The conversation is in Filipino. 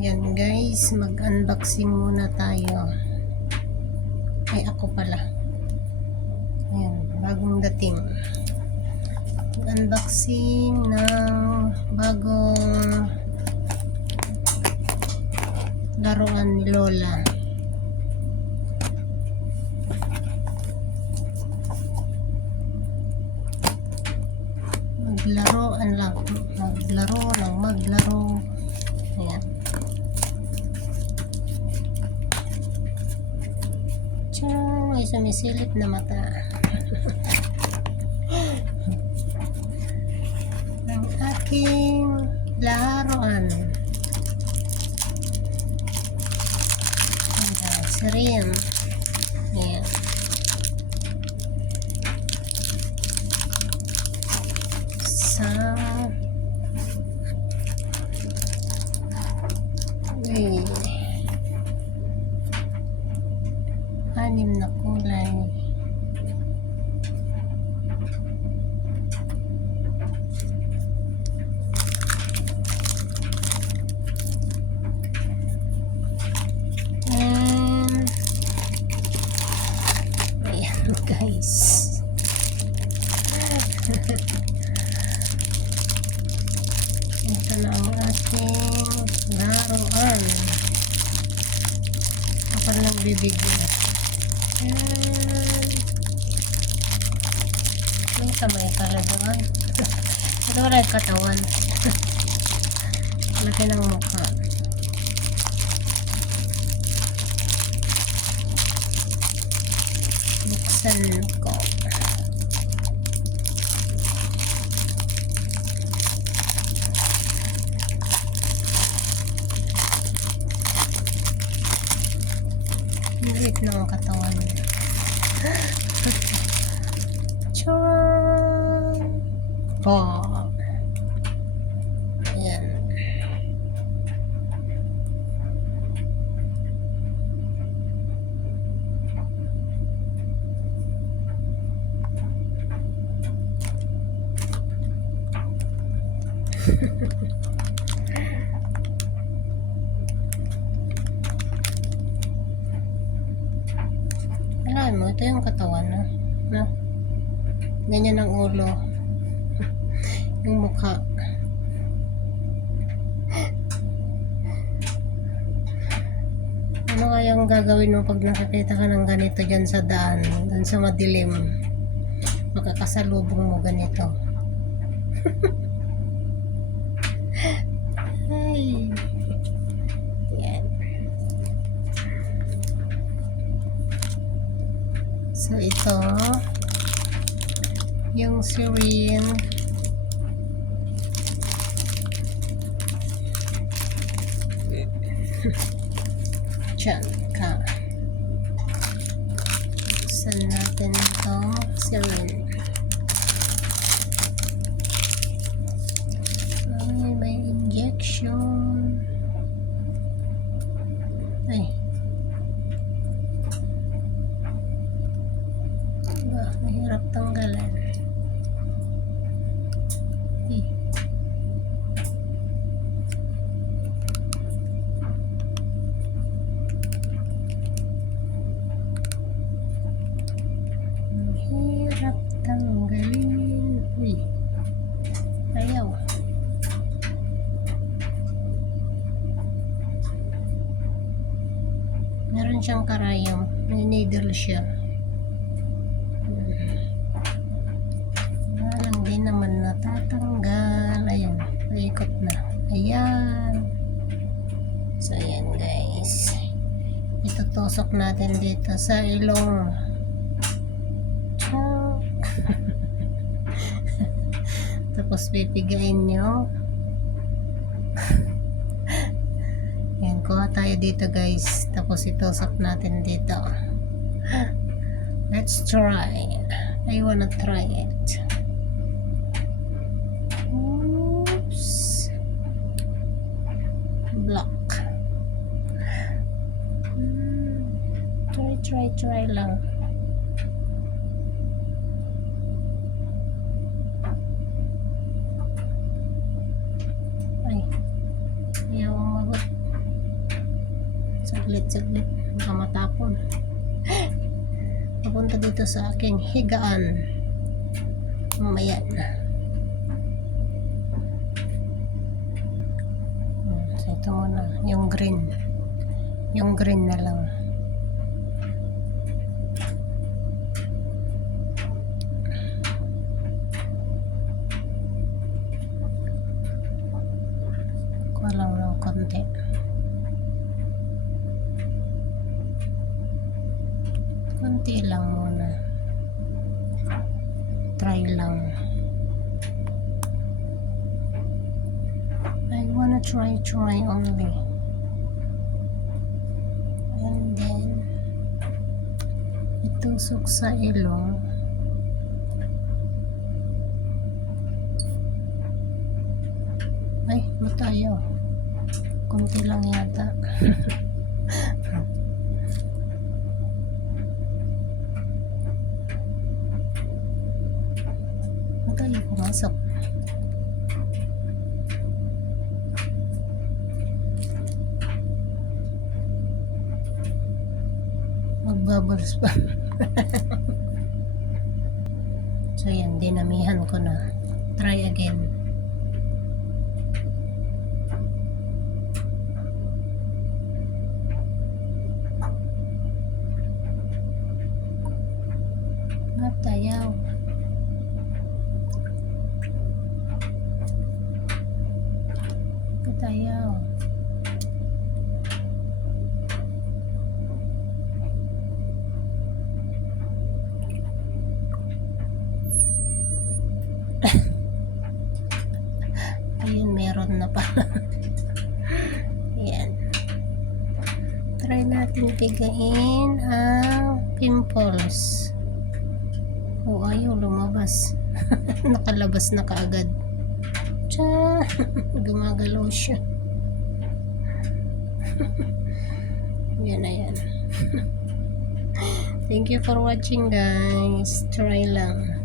Ayan guys, mag-unboxing muna tayo. Ay, ako pala. Ayan, bagong dating. Unboxing ng bagong laruan ni Lola. Maglaruan lang. Maglaro. Ayan. Tiyang, may sumisilip na mata. Ang aking laruan. Ayan, si Rian. Ayan. Sa anim na kulay. And ayan guys. Ito na ang ating laruan. Ako na nagbibigyan. Ayan. Yung kamay kalagawan. Ito wala yung katawan. Laki ng mukha. Buksan ko. Liit ng katawan. Charang! Oh! Ayan. Alam mo, ito yung katawan na. No? Ganyan ang ulo. Yung mukha. Ano kayang gagawin mo pag nakakita ka ng ganito dyan sa daan, dun sa madilim? Makakasalubong mo ganito. Ay. Yan. So ito yung sirin. Diyan ka. Buksan natin ito sirin. Ay, may injection. Ay. Mahirap tanggalan. Mahirap tanggalin. Uy. Ayaw. Meron siyang karayom. May needle siya. Hindi naman natatanggal. Ayan, paikot na. Ayan. So ayan guys, itutusok natin dito sa ilong. Tapos pipigain nyo. Ayan, kuha tayo dito guys. Tapos itusok natin dito. Let's try. I wanna try it. Block. Try lang. Ay, ayaw ang magot. Saglit, baka matapon. Papunta dito sa aking higaan. Mamaya na. So, ito muna. Yung green na lang. Kuha lang ng konti. Konti lang muna. Try lang. I wanna try only. And then itusok sa ilong. Ay, matayo. Konti lang yata. Matayo pumasok. Magbubbles pa. So yan, dinamihan ko na. Try again. Matayaw. Matayaw. Ayun, meron na pa. Yan. Try natin pigain ang pimples. Oh, ayaw lumabas. Nakalabas na kaagad. Tsa! Gumagalaw siya. Yan na yan. Thank you for watching, guys. Try lang.